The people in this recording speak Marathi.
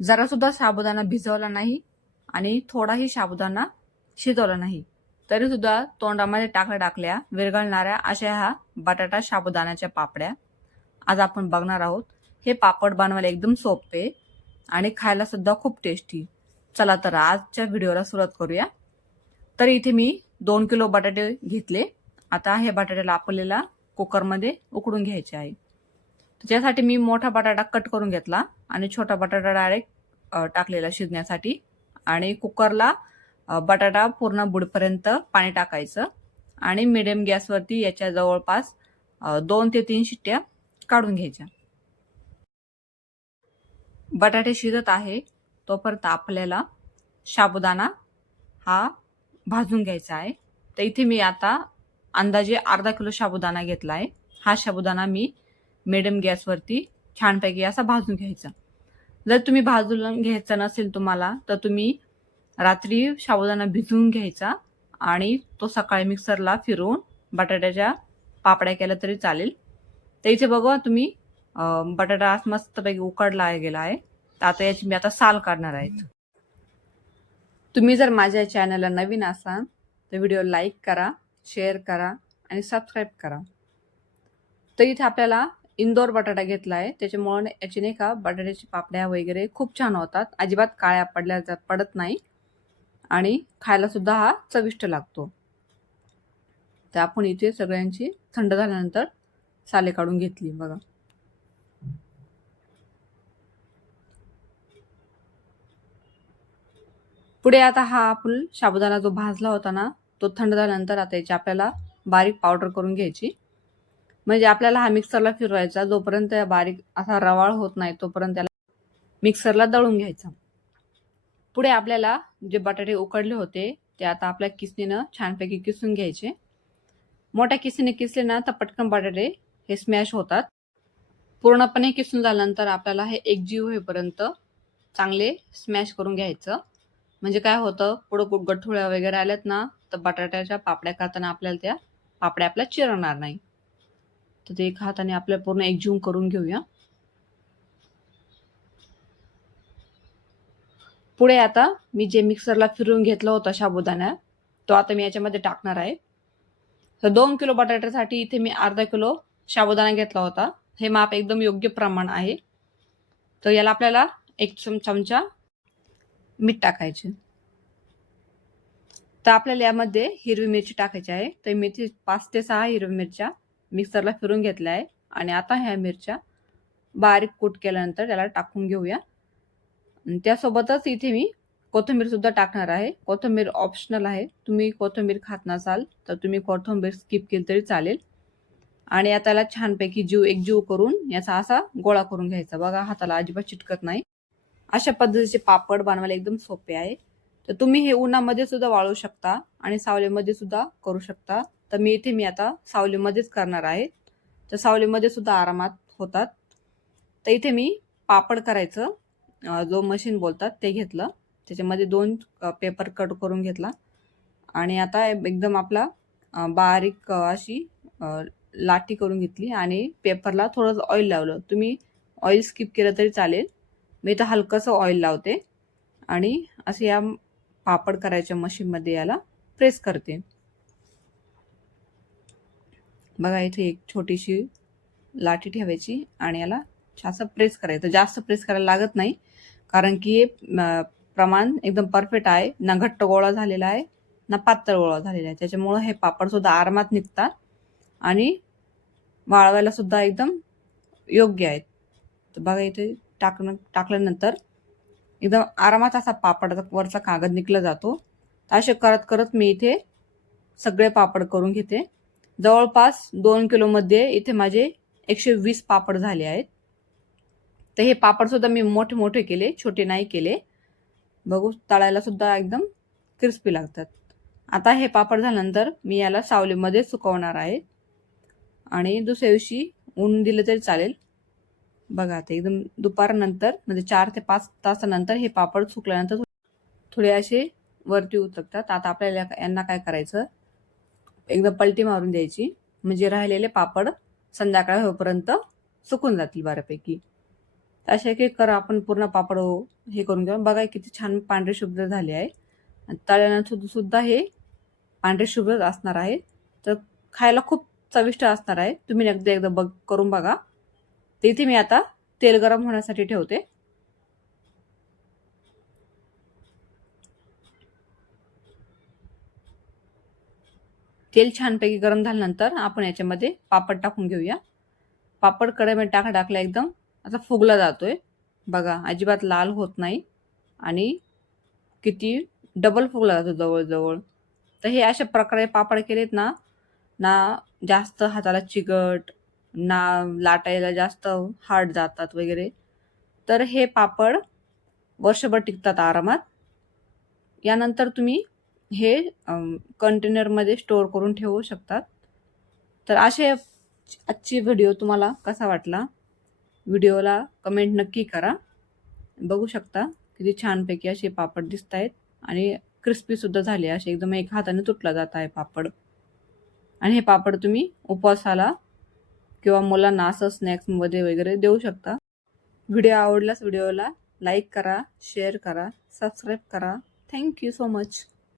जरा सुद्धा साबुदाणा भिजवला नाही आणि थोडाही साबुदाणा शिजवला नाही, तरी सुद्धा तोंडामध्ये टाकल्या विरघळणाऱ्या अशा ह्या बटाटा साबुदाण्याच्या पापड्या आज आपण बघणार आहोत। हे पापड बनवायला एकदम सोपे आणि खायला सुद्धा खूप टेस्टी। चला तर आजच्या व्हिडिओला सुरुवात करूया। तर इथे मी 2 किलो बटाटे घेतले। आता हे बटाट्याला आपल्याला कुकरमध्ये उकडून घ्यायचे आहे। त्याच्यासाठी मी मोठा बटाटा कट करून घेतला आणि छोटा बटाटा डायरेक्ट टाकलेला शिजण्यासाठी। आणि कुकरला बटाटा पूर्ण बुडपर्यंत पाणी टाकायचं आणि मिडियम गॅसवरती याच्या जवळपास 2 ते 3 शिट्ट्या काढून घ्यायच्या। बटाटे शिजत आहे तोपर्यंत आपल्याला साबुदाणा हा भाजून घ्यायचा आहे। तर इथे मी आता अंदाजे अर्धा किलो साबुदाणा घेतला आहे। हा साबुदाणा मी मिडियम गॅसवरती छानपैकी असा भाजून घ्यायचा। जर तुम्ही भाजून घ्यायचा नसेल तुम्हाला तर तुम्ही रात्री साबुदाणा भिजवून घ्यायचा आणि तो सकाळी मिक्सरला फिरवून बटाट्याच्या पापड्या केल्या तरी चालेल। तर इथे बघा तुम्ही बटाटा मस्तपैकी उकडला गेला आहे। तर आता याची मी आता साल काढणार आहे। तुम्ही जर माझ्या चॅनलला नवीन असाल तर व्हिडिओ लाईक करा, शेअर करा आणि सबस्क्राईब करा। तर इथे आपल्याला इंदोर बटाटा घेतला आहे, त्याच्यामुळे याची नाही का बटाट्याची पापड्या वगैरे खूप छान होतात, अजिबात काळ्या पडत नाही आणि खायला सुद्धा हा चविष्ट लागतो। तर आपण इथे सगळ्यांची थंड झाल्यानंतर साले काढून घेतली बघा। पुढे आता हा आपण साबुदाणा जो भाजला होता ना तो थंड झाल्यानंतर आता याची आपल्याला बारीक पावडर करून घ्यायची। म्हणजे आपल्याला हा मिक्सरला फिरवायचा, जोपर्यंत बारीक असा रवाळ होत नाही तोपर्यंत त्याला मिक्सरला दळून घ्यायचा। पुढे आपल्याला जे बटाटे उकडले होते ते आता आपल्या किसणीनं छानपैकी किसून घ्यायचे। मोठ्या किसणीने किसले ना तर पटकन बटाटे हे स्मॅश होतात। पूर्णपणे किसून झाल्यानंतर आपल्याला हे एकजीव होईपर्यंत चांगले स्मॅश करून घ्यायचं। म्हणजे काय होतं, पुढे गठुळ्या वगैरे आल्यात ना तर बटाट्याच्या पापड्या करताना आपल्याला त्या पापड्या आपल्या चिरणार नाही। तर ते एका हाताने आपल्या पूर्ण एकजीव करून घेऊया। पुढे आता मी जे मिक्सरला फिरवून घेतलं होतं साबुदाणा तो आता मी याच्यामध्ये टाकणार आहे। तर 2 किलो बटाट्यासाठी इथे मी अर्धा किलो साबुदाणा घेतला होता। हे माप एकदम योग्य प्रमाण आहे। तर याला आपल्याला 1 चमचा मीठ टाकायचे। तर आपल्याला यामध्ये हिरवी मिरची टाकायची आहे। तर मी 5 ते 6 हिरवी मिरच्या मिक्सरला फिरवून घेतल्या आहे आणि आता ह्या मिरच्या बारीक कूट केल्यानंतर त्याला टाकून घेऊया। त्यासोबतच इथे मी कोथिंबीर सुद्धा टाकणार आहे। कोथिंबीर ऑप्शनल आहे, तुम्ही कोथिंबीर खात नसाल तर तुम्ही कोथिंबीर स्किप केली तरी चालेल। आणि आता याला छानपैकी एकजीव करून याचा असा गोळा करून घ्यायचा बघा, हाताला अजिबात चिटकत नाही। अशा पद्धतीचे पापड बनवायला एकदम सोपे आहे। तर तुम्ही हे उन्हामध्ये सुद्धा वाळू शकता आणि सावलीमध्ये सुद्धा करू शकता। तर मी आता सावलीमध्येच करणार आहे, तर सावलीमध्ये सुद्धा आरामात होतात। तर इथे मी पापड करायचं जो मशीन बोलतात ते घेतलं, त्याच्यामध्ये 2 पेपर कट करून घेतला आणि आता एकदम आपला बारीक अशी लाटी करून घेतली आणि पेपरला थोडं ऑइल लावलं। तुम्ही ऑइल स्किप केलं तरी चालेल, मी तर हलकंसं ऑइल लावते आणि असे या पापड करायच्या मशीनमध्ये याला प्रेस करते। बघा इथे एक छोटीशी लाटी ठेवायची आणि याला असं प्रेस करायचं। जास्त प्रेस करायला लागत नाही कारण की हे प्रमाण एकदम परफेक्ट आहे, ना घट्ट गोळा झालेला आहे ना पातळ गोळा झालेला आहे, त्याच्यामुळे हे पापड सुद्धा आरामात निघतात आणि वाळवायला सुद्धा एकदम योग्य आहेत। तर बघा इथे टाकल्यानंतर एकदम आरामात असा पापडाचा वरचा कागद निघला जातो। असे करत करत मी इथे सगळे पापड करून घेते। जवळपास 2 किलो मध्ये इथे माझे 120 पापड झाले आहेत। तर हे पापड सुद्धा मी मोठे मोठे केले, छोटे नाही केले। बघू तळायला सुद्धा एकदम क्रिस्पी लागतात। आता हे पापड झाल्यानंतर मी याला सावलीमध्ये सुकवणार आहे आणि दुसऱ्या दिवशी ऊन दिलं तरी चालेल। बघा आता एकदम दुपारनंतर म्हणजे 4 ते 5 तासानंतर हे पापड सुकल्यानंतर थोडे असे वरती उतरतात। आता आपल्याला यांना काय करायचं, एकदम पलटी मारून द्यायची म्हणजे राहिलेले पापड संध्याकाळ होईपर्यंत सुकून जातील बऱ्यापैकी। असे एक एक करा आपण पूर्ण पापड हे करून घेऊ. बघा किती छान पांढरे शुभ्र झाले आहे. तळल्यानंतर सुद्धा हे पांढरे शुभ्र असणार आहे. तर खायला खूप चविष्ट असणार आहे. तुम्ही एकदा करून बघा. तर इथे मी आता तेल गरम होण्यासाठी ठेवते. तेल छानपैकी गरम झाल्यानंतर आपण याच्यामध्ये पापड टाकून घेऊया. पापड कढईमध्ये टाकला एकदम असा फुगला जातोय. बघा अजिबात लाल होत नाही आणि किती डबल फुगला जातो जवळजवळ. तर हे अशा प्रकारे पापड केलेत ना जास्त हाताला चिकट, ना लाटायला जास्त हार्ड जातात वगैरे. तर हे पापड वर्षभर टिकतात आरामात. यानंतर तुम्ही हे कंटेनरमध्ये स्टोअर करून ठेवू शकतात. तर आजची व्हिडिओ तुम्हाला कसा वाटला? व्हिडिओला कमेंट नक्की करा. बघू शकता किती छानपैकी असे पापड दिसत आहेत आणि क्रिस्पी सुद्धा झाले. असे एकदम एक हाताने तुटला जात आहे पापड. आणि हे पापड तुम्ही उपवासाला किंवा मुलांना असं स्नॅक्समध्ये वगैरे देऊ शकता. व्हिडिओ आवडल्यास व्हिडिओला लाईक करा, शेअर करा, सबस्क्राईब करा. Thank you so much.